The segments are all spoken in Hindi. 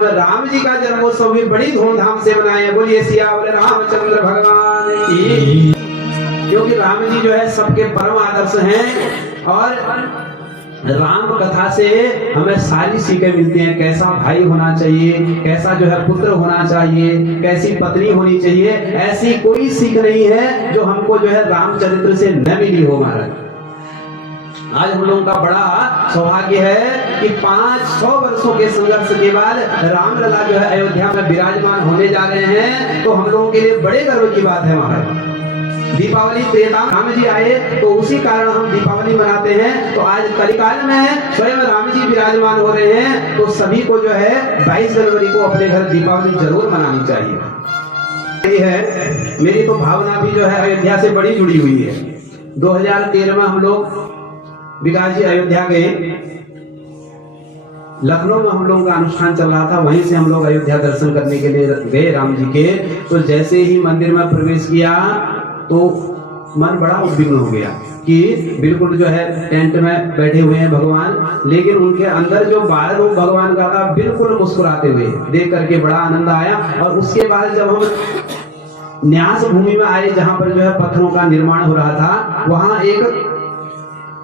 राम जी का जन्मोत्सव भी बड़ी धूमधाम से मनाए। बोलिए सियावर रामचंद्र भगवान की। क्योंकि राम जी जो है सबके परम आदर्श हैं और राम कथा से हमें सारी सीखें मिलती हैं। कैसा भाई होना चाहिए, कैसा जो है पुत्र होना चाहिए, कैसी पत्नी होनी चाहिए, ऐसी कोई सीख नहीं है जो हमको जो है रामचरित्र से न मिली हो। महाराज आज हम लोगों का बड़ा सौभाग्य है कि 500 वर्षों के संघर्ष के बाद रामलला जो है अयोध्या में विराजमान होने जा रहे हैं। तो हम लोगों के लिए बड़े गर्व की बात है। महाराज दीपावली त्रेता राम जी आए तो उसी कारण हम दीपावली मनाते हैं। तो आज कलिकाल में स्वयं राम जी विराजमान हो रहे हैं। तो सभी को जो है 22 जनवरी को अपने घर दीपावली जरूर मनानी चाहिए। है मेरी तो भावना भी जो है अयोध्या से बड़ी जुड़ी हुई है। 2013 में हम लोग विकास जी अयोध्या गए। लखनऊ में हम लोगों का अनुष्ठान चल रहा था, वहीं से हम लोग अयोध्या दर्शन करने के लिए गए राम जी के। तो जैसे ही मंदिर में प्रवेश किया तो मन बड़ा उद्विग्न हो गया कि बिल्कुल जो है टेंट में बैठे हुए हैं भगवान, लेकिन उनके अंदर जो 12 रूप भगवान का था बिल्कुल मुस्कुराते हुए देख करके बड़ा आनंद आया। और उसके बाद जब हम न्यास भूमि में आए जहां पर जो है पत्थरों का निर्माण हो रहा था, वहां एक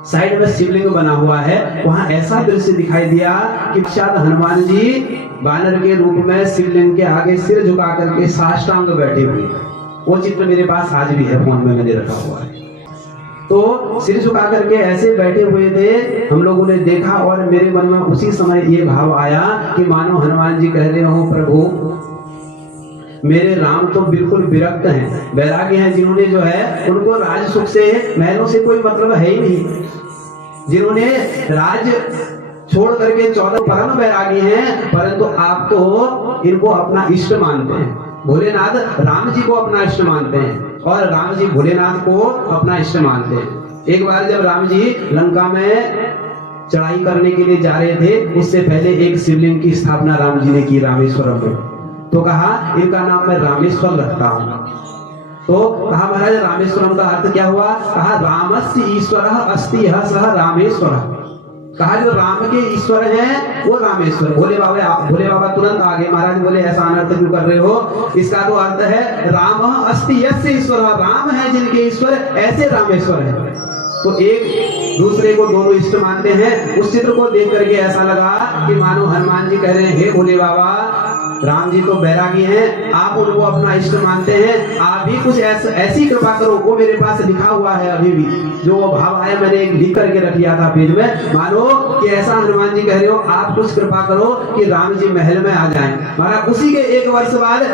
साइड में शिवलिंग बना हुआ है। वहां ऐसा दृश्य दिखाई दिया कि शायद हनुमान जी बानर के रूप में शिवलिंग के आगे सिर झुका करके साष्टांग बैठे हुए हैं। वो चित्र मेरे पास आज भी है, फोन में मैंने रखा हुआ है। तो सिर झुका करके ऐसे बैठे हुए थे, हम लोगों ने देखा और मेरे मन में उसी समय ये भाव आया कि मानो हनुमान जी कह रहे हो, प्रभु मेरे राम तो बिल्कुल विरक्त हैं, वैरागी हैं, जिन्होंने जो है उनको राज सुख से महलों से कोई मतलब है ही नहीं, जिन्होंने राज छोड़ करके 14 परम वैरागी हैं। परंतु आप तो इनको अपना इष्ट मानते हैं। भोलेनाथ राम जी को अपना इष्ट मानते हैं और राम जी भोलेनाथ को अपना इष्ट मानते हैं। एक बार जब राम जी लंका में चढ़ाई करने के लिए जा रहे थे, उससे पहले एक शिवलिंग की स्थापना राम जी ने की रामेश्वरम में। तो कहा इनका नाम मैं रामेश्वर रखता हूं। तो कहा महाराज रामेश्वरम का अर्थ क्या हुआ? कहा रामस्य ईश्वरः अस्ति यः सः रामेश्वरः। कहा जो राम के ईश्वर हैं वो रामेश्वर। भोले बाबा तुरंत आगे, महाराज बोले ऐसा अनर्थ क्यों कर रहे हो? इसका तो अर्थ है रामः अस्ति यस्य ईश्वरः, राम है जिनके ईश्वर ऐसे रामेश्वर है। तो एक दूसरे को दोनों इष्ट मानते हैं। उस चित्र को देख करके ऐसा लगा कि मानो हनुमान जी कह रहे हैं, हे भोले बाबा राम जी तो बैरागी हैं, आप उनको अपना इष्ट मानते हैं, आप भी कुछ ऐसी कृपा करो। वो मेरे पास लिखा हुआ है अभी भी, जो वो भाव आया मैंने एक लिख करके रख दिया था पेज में। मानो कि ऐसा हनुमान जी कह रहे हो, आप कुछ कृपा करो कि राम जी महल में आ जाएं। महाराज उसी के 1 वर्ष बाद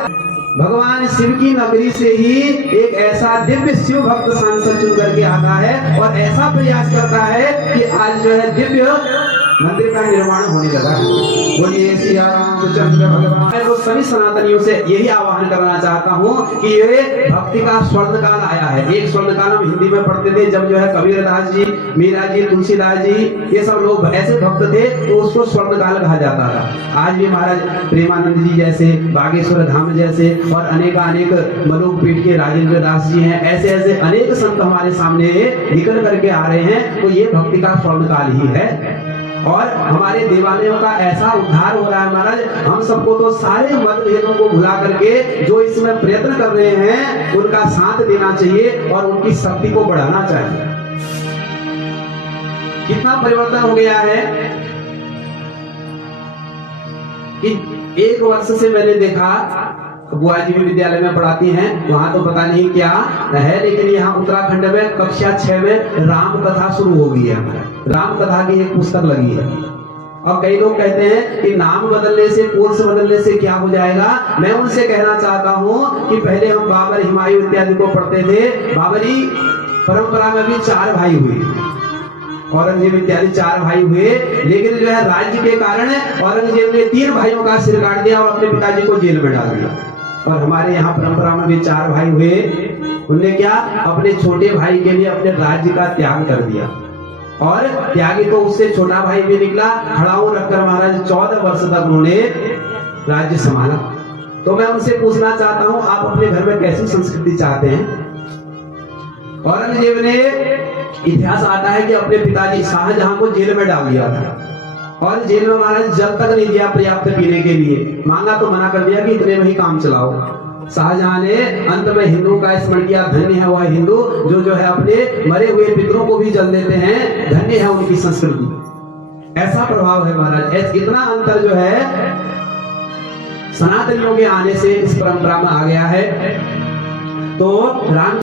भगवान शिव की नगरी से ही एक ऐसा दिव्य शिव भक्त सांसद चुन करके आता है और ऐसा प्रयास करता है कि आज जो है दिव्य मंदिर का निर्माण होने लगा। बोलिए सिया रामचंद्र भगवान। मैं तो सभी सनातनियों से यही आह्वान करना चाहता हूँ कि ये भक्ति का स्वर्ण काल आया है। एक स्वर्ण काल हम हिंदी में पढ़ते थे जब जो है कबीरदास जी, मीरा जी, तुलसीदास जी, ये सब लोग ऐसे भक्त थे तो उसको स्वर्ण काल कहा जाता था। आज भी महाराज प्रेमानंद जी जैसे, बागेश्वर धाम जैसे और अनेक मलुक पीठ के राजेंद्र दास जी हैं, ऐसे ऐसे अनेक संत हमारे सामने निकल करके आ रहे हैं। तो ये भक्ति का स्वर्ण काल ही है और हमारे देवालयों का ऐसा उद्धार हो रहा है। महाराज हम सबको तो सारे मतभेदों को भुला करके जो इसमें प्रयत्न कर रहे हैं उनका साथ देना चाहिए और उनकी शक्ति को बढ़ाना चाहिए। कितना परिवर्तन हो गया है कि 1 वर्ष से मैंने देखा, बुआ जी भी विद्यालय में पढ़ाती हैं, वहां तो पता नहीं क्या है, लेकिन यहाँ उत्तराखंड में कक्षा 6 में राम कथा शुरू हो गई है। राम कथा की एक पुस्तक लगी है और कई लोग कहते हैं कि नाम बदलने से, कोर्स बदलने से क्या हो जाएगा। मैं उनसे कहना चाहता हूँ कि पहले हम बाबर, हुमायूं इत्यादि को पढ़ते थे। बाबरी परंपरा में भी 4 भाई हुए, औरंगजेब इत्यादि 4 भाई हुए, लेकिन जो है राज्य के कारण औरंगजेब ने 3 भाइयों का सिर काट दिया और अपने पिताजी को जेल में डाल दिया। और हमारे यहाँ परंपरा में भी 4 भाई हुए, उनने क्या अपने छोटे भाई के लिए अपने राज्य का त्याग कर दिया और त्यागी तो उससे छोटा भाई भी निकला। खड़ाऊ रखकर महाराज 14 वर्ष तक उन्होंने राज्य संभाला। तो मैं उनसे पूछना चाहता हूँ, आप अपने घर में कैसी संस्कृति चाहते हैं? औरंगजेब ने, इतिहास आता है कि अपने पिताजी शाहजहां को जेल में डाल दिया था और जेल में महाराज जल तक नहीं दिया पर्याप्त पीने के लिए, मांगा तो मना कर दिया कि इतने में ही काम चलाओ। शाहजहां ने अंत में हिंदू का स्मरण किया, धन्य है वह हिंदू जो है अपने मरे हुए पितरों को भी जल देते हैं, धन्य है उनकी संस्कृति। ऐसा प्रभाव है महाराज, इतना अंतर जो है सनातनियों के आने से इस परंपरा में आ गया है। तो राम